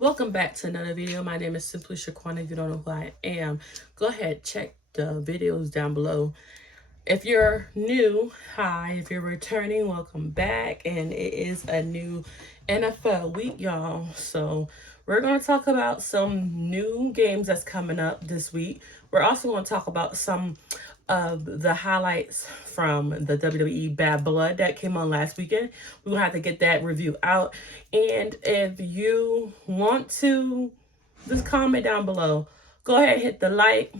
Welcome back to another video. My name is Simply Shaquana. If you don't know who I am, go ahead, check the videos down below. If you're new, hi. If you're returning, welcome back. And it is a new NFL week, y'all. So we're going to talk about some new games that's coming up this week. We're also going to talk about some of the highlights from the WWE Bad Blood that came on last weekend. We're going to have to get that review out. And if you want to, just comment down below. Go ahead and hit the like.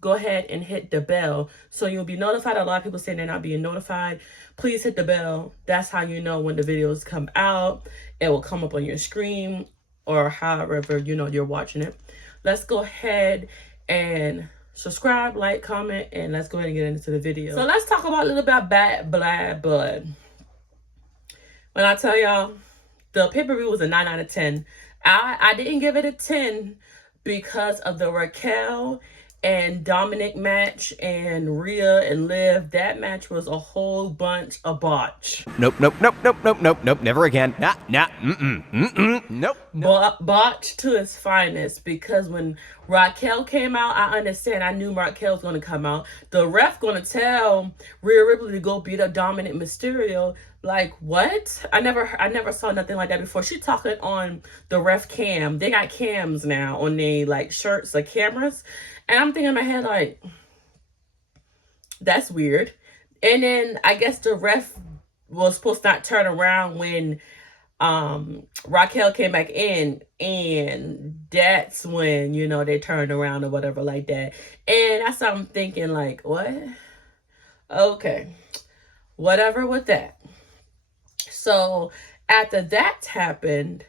Go ahead and hit the bell so you'll be notified. A lot of people say they're not being notified. Please hit the bell. That's how you know when the videos come out. It will come up on your screen or however you're watching it. Let's go ahead and subscribe, like, comment, and let's go ahead and get into the video. So let's talk about a little bit about Bad Blood. When I tell y'all, the pay-per-view was a 9 out of 10. I didn't give it a 10 because of the Raquel and Dominic match and Rhea and Liv. That match was a whole bunch of botch. Nope. Never again. Nope. Botch to its finest, because when Raquel came out, I understand. I knew Raquel was going to come out. The ref going to tell Rhea Ripley to go beat up Dominic Mysterio. Like, what? I never saw nothing like that before. She talking on the ref cam. They got cams now on their like shirts, like cameras. And I'm thinking in my head, like, that's weird. And then I guess the ref was supposed to not turn around when Raquel came back in, and that's when, they turned around or whatever like that. And that's what I'm thinking, like, what? Okay. Whatever with that. So after that happened,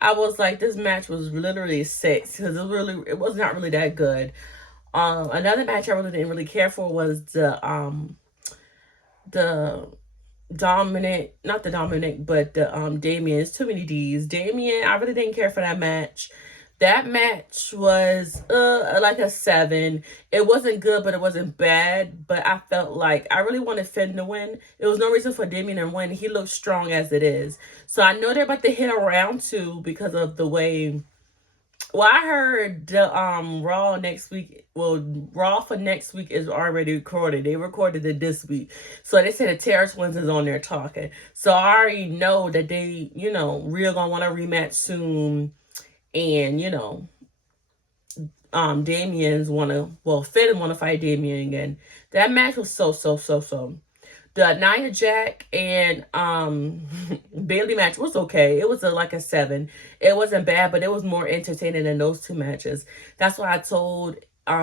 I was like, this match was literally 6 because it was not really that good. Another match I really didn't really care for was the Dominic, not the Dominic, but the Damien. It's too many D's. Damien, I really didn't care for that match. That match was like a 7. It wasn't good, but it wasn't bad. But I felt like I really wanted Finn to win. There was no reason for Damien to win. He looks strong as it is. So I know they're about to hit a round 2 because of the way. Well, I heard the Raw next week. Well, Raw for next week is already recorded. They recorded it this week. So they said the Terror Twins is on there talking. So I already know that they, Rhea gonna want a rematch soon. And, Damien's Finn wanna fight Damien again. That match was so. The Nia Jax and Bailey match was okay. It was like a 7. It wasn't bad, but it was more entertaining than those 2 matches. That's why I told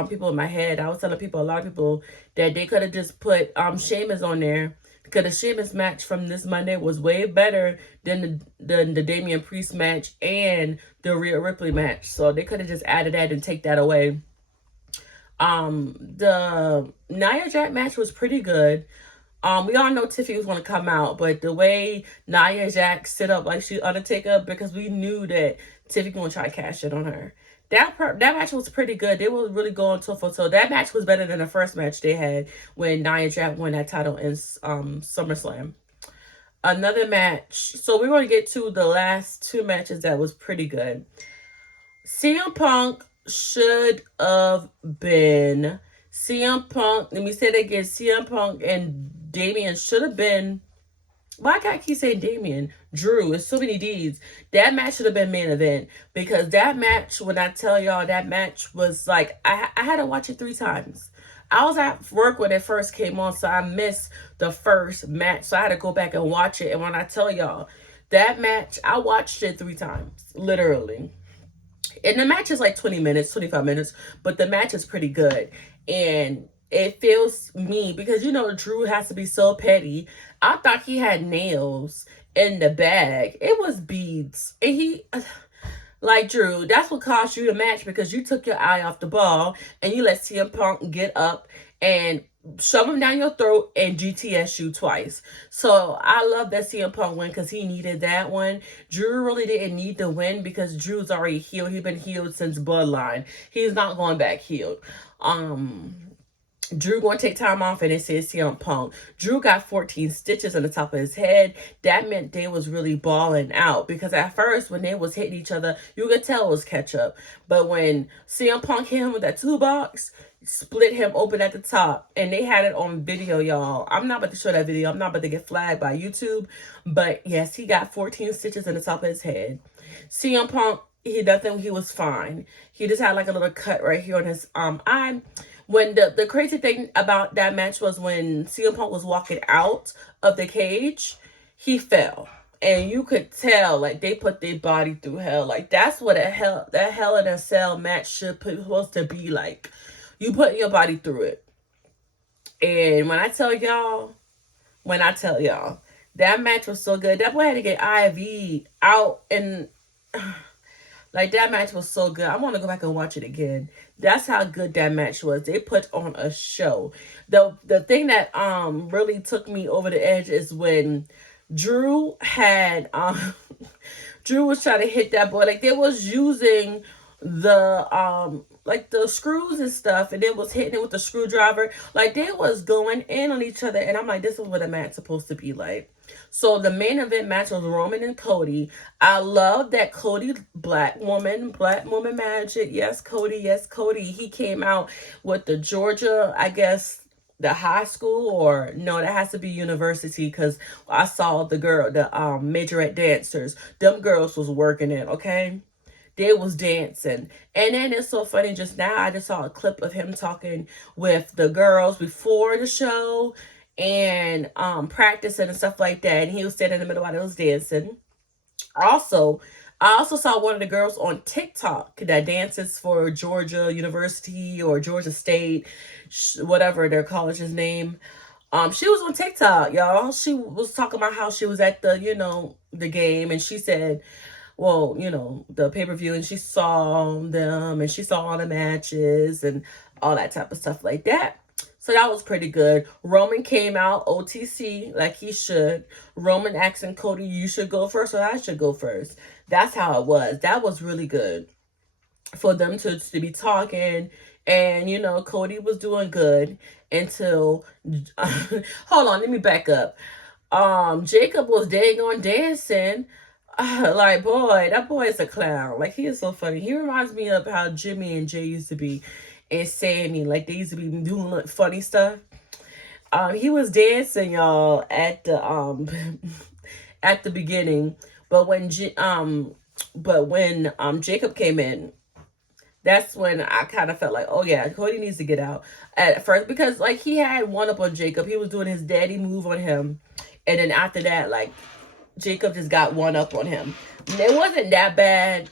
people in my head. I was telling a lot of people, that they could have just put Sheamus on there, because the Sheamus match from this Monday was way better than the Damian Priest match and the Rhea Ripley match. So they could have just added that and take that away. The Nia Jax match was pretty good. We all know Tiffany was going to come out, but the way Nia Jax sit up like she Undertaker, because we knew that Tiffany going to try to cash it on her. That match was pretty good. They were really going toe for toe. That match was better than the first match they had when Nia Jax won that title in SummerSlam. Another match. So we're going to get to the last 2 matches that was pretty good. CM Punk should have been... CM Punk, let me say that again. CM Punk and Damien should have been... Why can't I keep saying Damien? Drew, it's so many D's. That match should have been main event. Because that match, when I tell y'all, that match was like... I had to watch it 3 times. I was at work when it first came on, so I missed the first match. So I had to go back and watch it. And when I tell y'all, that match, I watched it 3 times. Literally. And the match is like 20 minutes, 25 minutes. But the match is pretty good. And it feels me, because Drew has to be so petty. I thought he had nails in the bag. It was beads. And he, like, Drew, that's what cost you the match, because you took your eye off the ball and you let CM Punk get up and shove him down your throat and GTS you twice. So I love that CM Punk win, because he needed that one. Drew really didn't need the win, because Drew's already healed. He's been healed since Bloodline. He's not going back healed. Drew going to take time off, and it says CM Punk. Drew got 14 stitches on the top of his head. That meant they was really balling out, because at first when they was hitting each other, you could tell it was ketchup. But when CM Punk hit him with that toolbox, split him open at the top, and they had it on video, y'all. I'm not about to show that video. I'm not about to get flagged by YouTube. But yes, he got 14 stitches on the top of his head. CM Punk, he nothing, he was fine. He just had like a little cut right here on his eye. When the crazy thing about that match was when CM Punk was walking out of the cage, he fell. And you could tell, like, they put their body through hell. Like, that's what that Hell in a Cell match supposed to be like. You put your body through it. And when I tell y'all, that match was so good. That boy had to get IV out, and like, that match was so good. I want to go back and watch it again. That's how good that match was. They put on a show. The thing that really took me over the edge is when Drew had Drew was trying to hit that boy. Like, they was using the like the screws and stuff, and they was hitting it with the screwdriver. Like, they was going in on each other, and I'm like, this is what a match supposed to be like. So the main event match was Roman and Cody. I love that Cody, black woman magic. Yes, Cody. He came out with the Georgia, I guess, the high school, or no, that has to be university, because I saw the majorette dancers. Them girls was working it, okay? They was dancing. And then it's so funny, just now I just saw a clip of him talking with the girls before the show, and practicing and stuff like that. And he was standing in the middle while they was dancing. Also, I also saw one of the girls on TikTok that dances for Georgia University or Georgia State, whatever their college's name. She was on TikTok, y'all. She was talking about how she was at the game, and she said, well, the pay-per-view, and she saw them, and she saw all the matches and all that type of stuff like that. So that was pretty good. Roman came out OTC like he should. Roman asking Cody, you should go first or I should go first. That's how it was. That was really good for them to be talking. And, Cody was doing good until, hold on, let me back up. Jacob was dang on dancing. Like, boy, that boy is a clown. Like, he is so funny. He reminds me of how Jimmy and Jay used to be, and Sammy. Like, they used to be doing like funny stuff. He was dancing, y'all, at the at the beginning. But when Jacob came in, that's when I kind of felt like, oh yeah, Cody needs to get out at first, because like he had one up on Jacob. He was doing his daddy move on him, and then after that, like, Jacob just got one up on him. It wasn't that bad.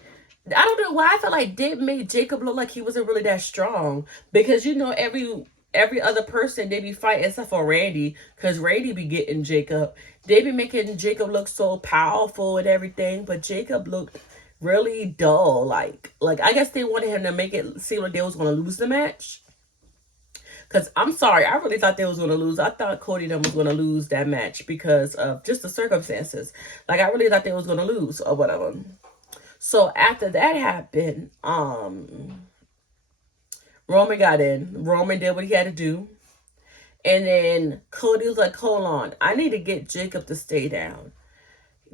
I don't know why I felt like they made Jacob look like he wasn't really that strong, because every other person they be fighting except for Randy, because Randy be getting Jacob. They be making Jacob look so powerful and everything, but Jacob looked really dull. Like I guess they wanted him to make it seem like they was gonna lose the match. Because I'm sorry, I really thought they was going to lose. I thought Cody and them was going to lose that match because of just the circumstances. Like, I really thought they was going to lose or whatever. So after that happened, Roman got in. Roman did what he had to do. And then Cody was like, hold on, I need to get Jacob to stay down.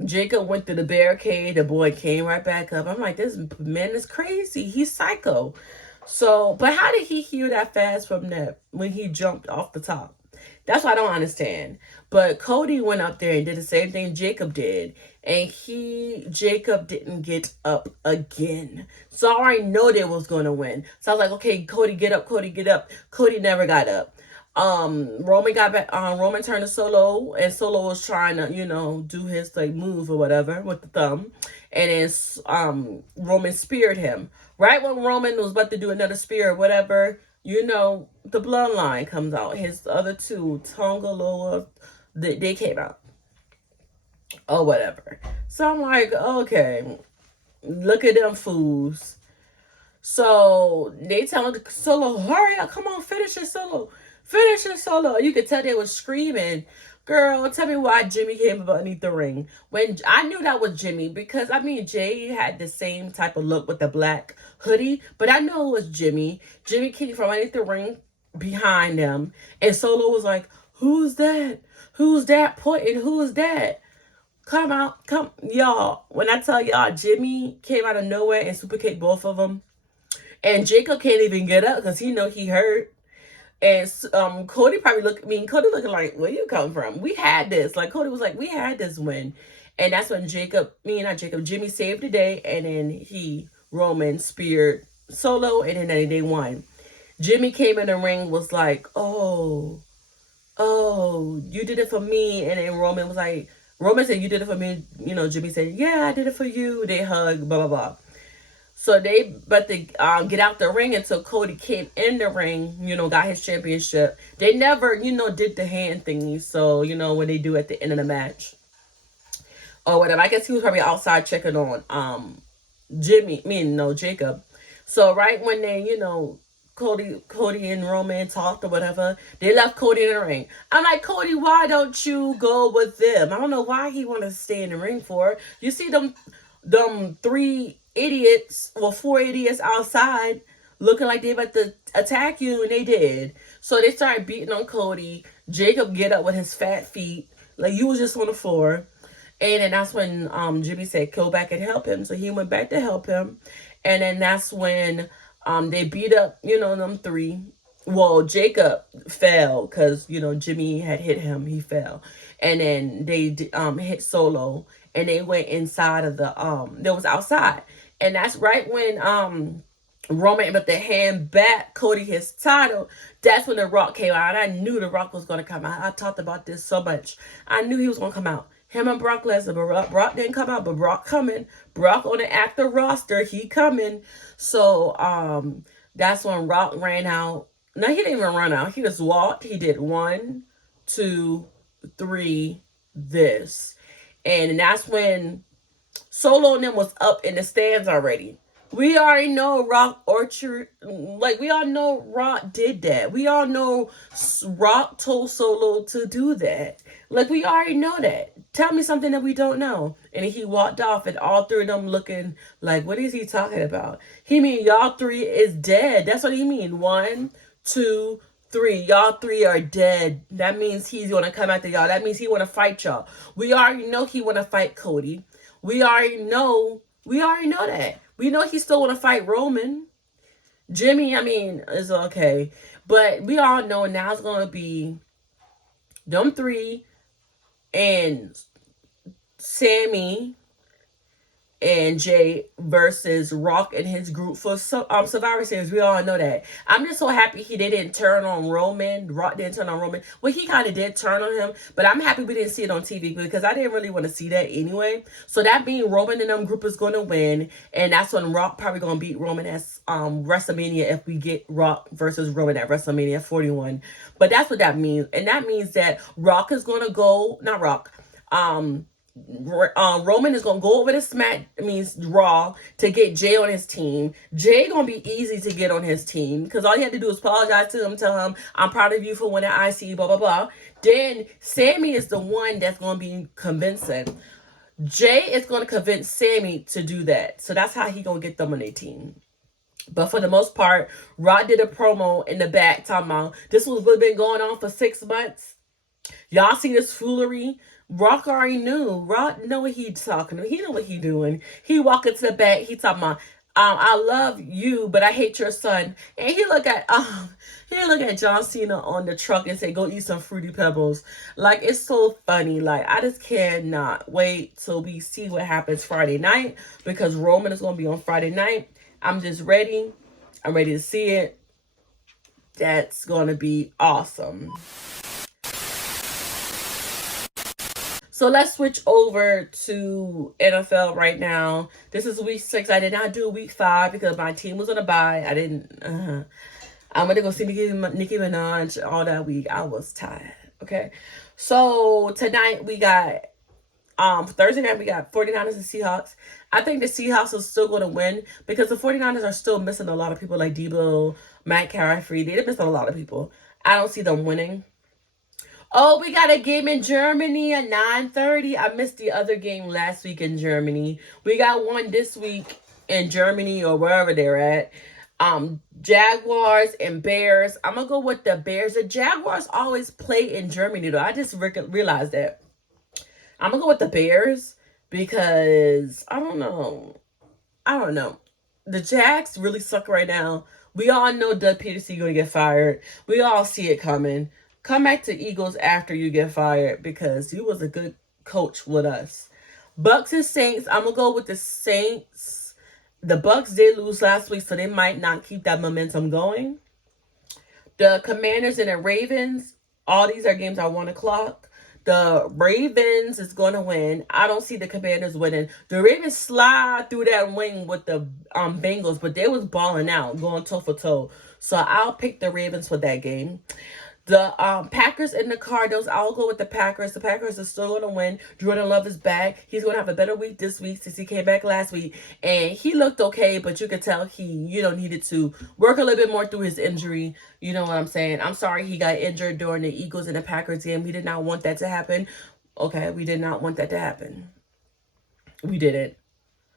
Jacob went through the barricade. The boy came right back up. I'm like, this man is crazy. He's psycho. So, but how did he heal that fast from that when he jumped off the top? That's what I don't understand. But Cody went up there and did the same thing Jacob did. And Jacob didn't get up again. So I already know they was going to win. So I was like, okay, Cody, get up, Cody, get up. Cody never got up. Roman got back, Roman turned to Solo, and Solo was trying to, do his like move or whatever with the thumb. And then, Roman speared him. Right when Roman was about to do another spear or whatever, the bloodline comes out. His other two, Tonga, Loa, they came out. Or whatever. So I'm like, okay, look at them fools. So they tell Solo, hurry up, come on, finish it, Solo. Finish it, Solo. You could tell they was screaming. Girl, tell me why Jimmy came up underneath the ring. When I knew that was Jimmy, because Jay had the same type of look with the black hoodie, but I know it was Jimmy. Jimmy came from underneath the ring behind them. And Solo was like, who's that? Who's that pointing? Who's that? Come out, come, y'all. When I tell y'all, Jimmy came out of nowhere and super kicked both of them. And Jacob can't even get up because he know he hurt. And Cody probably Cody looking like, where you come from? We had this. Like, Cody was like, we had this win. And that's when Jimmy saved the day. And then Roman speared Solo. And then they won. Jimmy came in the ring, was like, oh, you did it for me. And then Roman said, you did it for me. Jimmy said, yeah, I did it for you. They hugged, blah, blah, blah. So they get out the ring until Cody came in the ring, got his championship. They never, did the hand thingy. So, when they do at the end of the match or whatever. I guess he was probably outside checking on Jacob. So right when they, Cody and Roman talked or whatever, they left Cody in the ring. I'm like, Cody, why don't you go with them? I don't know why he wanted to stay in the ring for. You see them 4 idiots outside looking like they about to attack you, and they did. So they started beating on Cody. Jacob get up with his fat feet like you was just on the floor. And then that's when Jimmy said, go back and help him. So he went back to help him. And then that's when they beat up, them three. Well, Jacob fell because, Jimmy had hit him. He fell. And then they hit Solo. And they went inside of they was outside. And that's right when Roman able to hand back Cody his title. That's when The Rock came out. And I knew The Rock was going to come out. I talked about this so much. I knew he was going to come out. Him and Brock Lesnar. But Brock didn't come out, but Brock coming. Brock on the active roster. He coming. So that's when Rock ran out. No, he didn't even run out. He just walked. He did 1, 2, 3, this. And that's when Solo and them was up in the stands already. We already know Rock Orchard, like we all know Rock did that. We all know Rock told Solo to do that. Like we already know that. Tell me something that we don't know. And he walked off and all three of them looking like, what is he talking about? He mean y'all three is dead. That's what he mean. 1, 2, 3. Y'all three are dead. That means he's going to come after y'all. That means he want to fight y'all. We already know he want to fight Cody. We already know that. We know he still want to fight Roman. Jimmy, is okay. But we all know now it's going to be them three and Sammy and Jay versus Rock and his group for Survivor Series. We all know that. I'm just so happy they didn't turn on Roman. Rock didn't turn on Roman. Well, he kind of did turn on him, but I'm happy we didn't see it on TV because I didn't really want to see that anyway. So that means Roman and them group is going to win, and that's when Rock probably going to beat Roman at WrestleMania if we get Rock versus Roman at WrestleMania 41. But that's what that means, and that means that Rock is going to go, not Rock, Roman is gonna go over to Raw to get Jay on his team. Jay gonna be easy to get on his team because all you have to do is apologize to him, tell him I'm proud of you for winning IC, blah blah blah. Then Sammy is the one that's gonna be convincing. Jay is gonna convince Sammy to do that, so that's how he gonna get them on their team. But for the most part, Rod did a promo in the back talking about this was what been going on for 6 months. Y'all see this foolery? Rock already knew. Rock know what he's talking about. He know what he doing. He walk into the back. He talking about, I love you, but I hate your son. And he look at John Cena on the truck and say, go eat some Fruity Pebbles. Like, it's so funny. Like, I just cannot wait till we see what happens Friday night because Roman is going to be on Friday night. I'm just ready. I'm ready to see it. That's going to be awesome. So let's switch over to NFL right now. This is week 6. I did not do week 5 because my team was on a bye. I'm going to go see Nicki Minaj all that week. I was tired. Okay. So tonight we got, Thursday night we got 49ers and Seahawks. I think the Seahawks are still going to win because the 49ers are still missing a lot of people like Debo, Matt Caffrey. They're missing a lot of people. I don't see them winning. Oh, we got a game in Germany at 9:30. I missed the other game last week in Germany. We got one this week in Germany or wherever they're at. Jaguars and Bears. I'm gonna go with the Bears. The Jaguars always play in Germany though. I just realized that. I'm gonna go with the Bears because I don't know. I don't know. The Jags really suck right now. We all know Doug Peterson gonna get fired. We all see it coming. Come back to Eagles after you get fired because you was a good coach with us. Bucks and Saints. I'm gonna go with the Saints. The Bucks did lose last week, so they might not keep that momentum going. The Commanders and the Ravens. All these are games at 1 o'clock. The Ravens is going to win. I don't see the Commanders winning. The Ravens slide through that wing with the Bengals, but they was balling out, going toe for toe. So I'll pick the Ravens for that game. The Packers and the Cardinals, I'll go with the Packers. The Packers are still going to win. Jordan Love is back. He's going to have a better week this week since he came back last week. And he looked okay, but you could tell he, needed to work a little bit more through his injury. You know what I'm saying? I'm sorry he got injured during the Eagles and the Packers game. We did not want that to happen. Okay, we did not want that to happen. We didn't.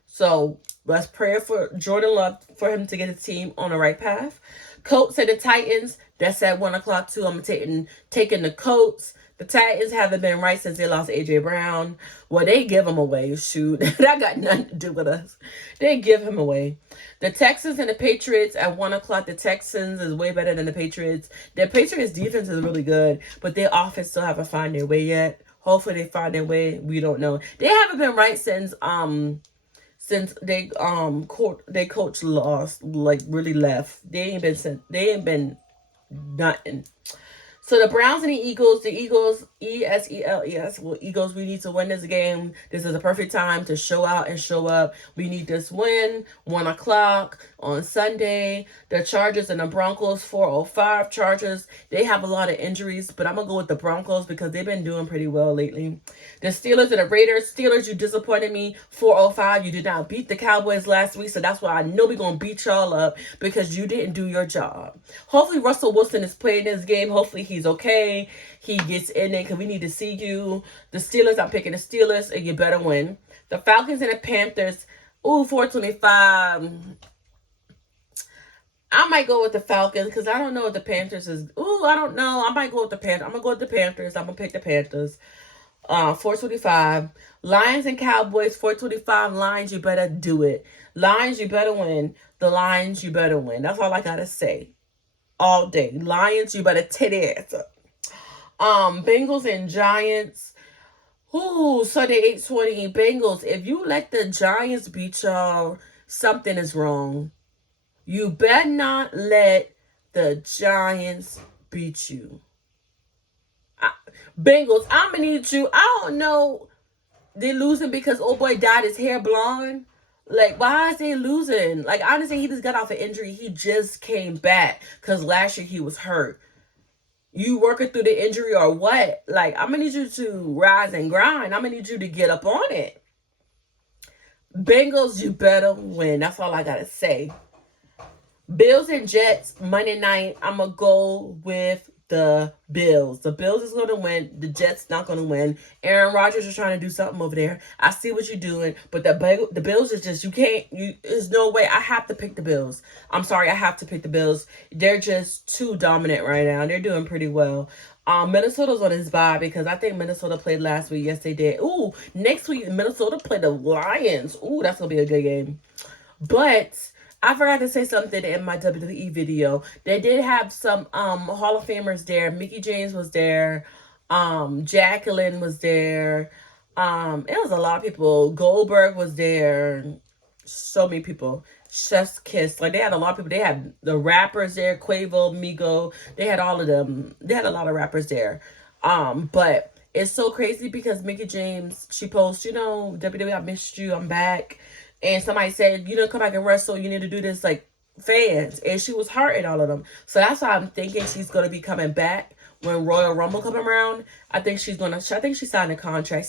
So let's pray for Jordan Love for him to get his team on the right path. Colts and the Titans, that's at 1 o'clock too. I'm taking the Colts. The Titans haven't been right since they lost AJ Brown. Well, they give him away. Shoot, that got nothing to do with us. They give him away. The Texans and the Patriots at 1 o'clock. The Texans is way better than the Patriots. The Patriots defense is really good, but their offense still haven't found their way yet. Hopefully they find their way. We don't know. They haven't been right since they coach lost, like really left. They ain't been nothing. So the Browns and the Eagles, ESELES, well, Eagles, we need to win this game. This is a perfect time to show out and show up. We need this win. 1 o'clock on Sunday. The Chargers and the Broncos, 4:05. Chargers, they have a lot of injuries, but I'm going to go with the Broncos because they've been doing pretty well lately. The Steelers and the Raiders. Steelers, you disappointed me. 4:05. You did not beat the Cowboys last week, so that's why I know we're going to beat y'all up because you didn't do your job. Hopefully Russell Wilson is playing this game. Hopefully he's okay. He gets in there because we need to see you. The Steelers, I'm picking the Steelers, and you better win. The Falcons and the Panthers. Ooh, 425. I might go with the Falcons because I don't know if the Panthers is. Ooh, I don't know. I might go with the Panthers. I'm going to go with the Panthers. I'm going to pick the Panthers. 425. Lions and Cowboys, 425. Lions, you better do it. Lions, you better win. The Lions, you better win. That's all I got to say. All day. Lions, you better take it. Bengals and Giants. Ooh, Sunday 8:20. Bengals, if you let the Giants beat y'all, something is wrong. You better not let the Giants beat you. Bengals, I'm gonna need you. I don't know. They're losing because old boy dyed his hair blonde. Like, why is they losing? Like, honestly, he just got off an injury. He just came back because last year he was hurt. You working through the injury or what? Like, I'm going to need you to rise and grind. I'm going to need you to get up on it. Bengals, you better win. That's all I got to say. Bills and Jets, Monday night, I'm going to go with the Bills. The Bills is going to win. The Jets not going to win. Aaron Rodgers is trying to do something over there. I see what you're doing, but the Bills is just, there's no way. I have to pick the Bills. I'm sorry, I have to pick the Bills. They're just too dominant right now. They're doing pretty well. Minnesota's on his bye because I think Minnesota played last week. Yes, they did. Ooh, next week, Minnesota play the Lions. Ooh, that's going to be a good game. But I forgot to say something in my WWE video. They did have some Hall of Famers there. Mickey James was there. Jacqueline was there. It was a lot of people. Goldberg was there. So many people. Chef's Kiss. Like, they had a lot of people. They had the rappers there. Quavo, Migo. They had all of them. They had a lot of rappers there. But it's so crazy because Mickey James, she posts, WWE, I missed you. I'm back. And somebody said, you didn't come back and wrestle. You need to do this, like, fans. And she was hurting all of them. So that's why I'm thinking she's going to be coming back when Royal Rumble come around. I think she signed a contract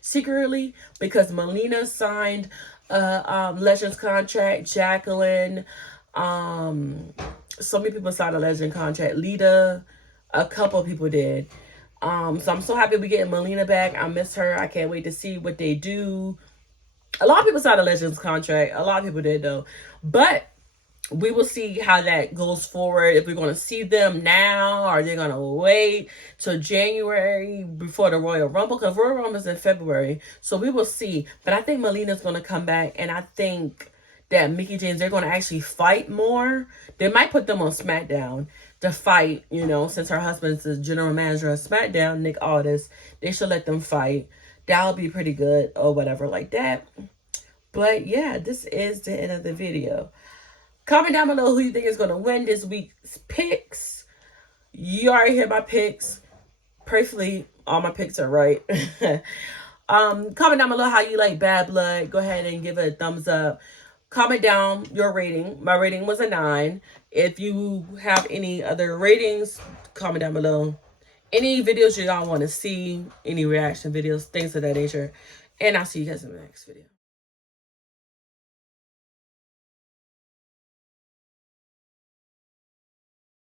secretly because Melina signed a Legends contract. Jacqueline, so many people signed a Legend contract. Lita, a couple of people did. So I'm so happy we're getting Melina back. I miss her. I can't wait to see what they do. A lot of people signed a Legends contract. A lot of people did, though. But we will see how that goes forward. If we're going to see them now, or they're going to wait till January before the Royal Rumble, because Royal Rumble is in February. So we will see. But I think Melina's going to come back, and I think that Mickie James, they're going to actually fight more. They might put them on SmackDown to fight, you know, since her husband's the general manager of SmackDown, Nick Aldis. They should let them fight. That'll be pretty good, or whatever like that. But yeah, this is the end of the video. Comment down below who you think is going to win this week's picks. You already heard my picks. Prayerfully, all my picks are right. Comment down below how you like Bad Blood. Go ahead and give it a thumbs up. Comment down your rating. My rating was a 9. If you have any other ratings, comment down below. Any videos you all want to see, any reaction videos, things of that nature. And I'll see you guys in the next video.